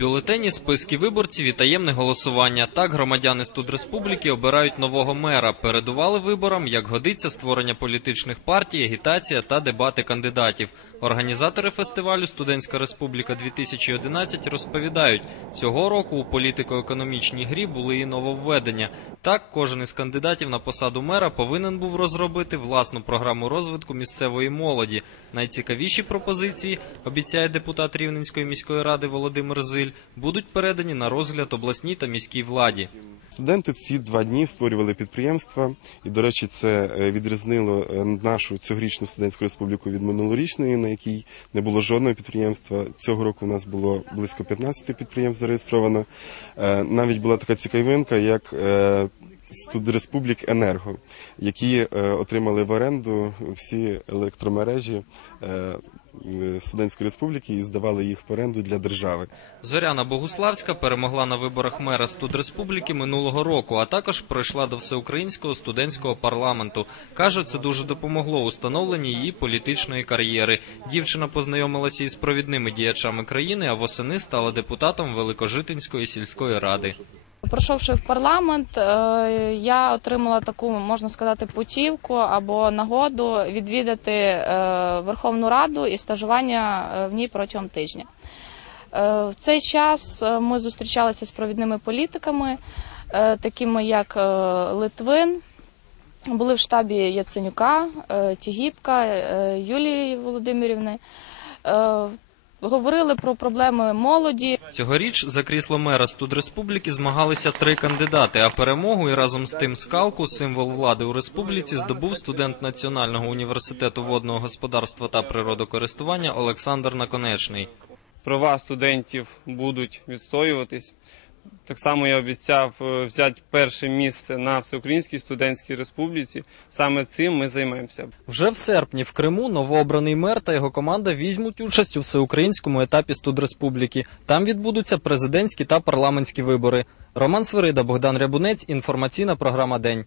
бюлетені, списки виборців і таємне голосування. Так громадяни студреспубліки обирають нового мера. Передували виборам, як годиться, створення політичних партій, агітація та дебати кандидатів. Організатори фестивалю Студентська Республіка 2011 розповідають, цього року у політико-економічній грі були і нововведення. Так, кожен із кандидатів на посаду мера повинен був розробити власну програму розвитку місцевої молоді. Найцікавіші пропозиції, обіцяє депутат Рівненської міської ради Володимир Зиль, будуть передані на розгляд обласній та міській владі. Студенти ці два дні створювали підприємства, і, до речі, це е, відрізнило е, нашу цьогорічну студентську республіку від минулорічної, на якій не було жодного підприємства. Цього року у нас було близько 15 підприємств зареєстровано. Е, Навіть була така цікавинка, як Студреспублік Енерго, які отримали в оренду всі електромережі студентської республіки і здавали їх в оренду для держави. Зоряна Богуславська перемогла на виборах мера студреспубліки минулого року, а також пройшла до всеукраїнського студентського парламенту. Каже, це дуже допомогло у її політичної кар'єри. Дівчина познайомилася із провідними діячами країни, а восени стала депутатом Великожитинської сільської ради. Пройшовши в парламент, е, я отримала таку, можна сказати, путівку або нагоду відвідати е, Верховну Раду і стажування е, в ній протягом тижня. В цей час ми зустрічалися з провідними політиками, такими як Литвин. Були в штабі Яценюка, Тігіпка, Юлії Володимирівни. Говорили про проблеми молоді, Цьогоріч за крісло мера студреспубліки змагалися три кандидати. А перемогу і разом з тим скалку, символ влади у республіці, здобув студент Національного університету водного господарства та природокористування Олександр Наконечний. права студентів будуть відстоюватись. Так само я обіцяв е, взяти перше місце на Всеукраїнській студентській республіці. Саме цим ми займемося. Вже в серпні в Криму новообраний мер та його команда візьмуть участь у всеукраїнському етапі студреспубліки. Там відбудуться президентські та парламентські вибори. Роман Свирида, Богдан Рябунець. Інформаційна програма День.